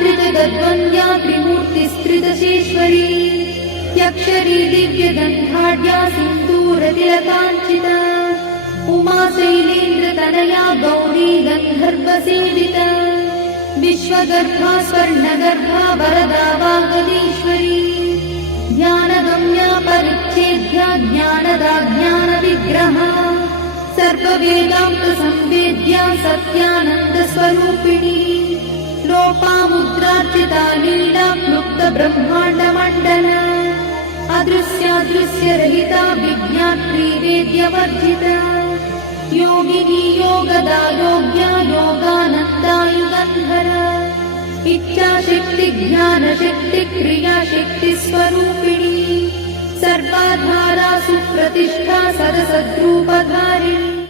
धृतगद्वन्द्या त्रिमूर्तिस्त्रिदशेश्वरी यक्षरी दिव्यगन्धाढ्या सिन्दूरतिलकाञ्चिता उमा शैलेन्द्रतनया गौरी गन्धर्वसेविता विश्वगर्भा स्वर्णगर्भा वरदा वागदीश्वरी ध्यानगम्या परिच्छेद्या ज्ञानदा ज्ञानविग्रहा सर्ववेदान्तसंवेद्या सत्यानन्दस्वरूपिणी लोपामुद्रार्चिता लीला क्लुप्तब्रह्माण्डमण्डला अदृश्यादृश्यरहिता विज्ञात्री वेद्यवर्जिता योगिनी योगदा योग्या योगानन्दा युगन्धरा इच्छाशक्ति ज्ञानशक्ति क्रियाशक्ति स्वरूपिणी सर्वाधारा सुप्रतिष्ठा सदसद्रूपधारिणी।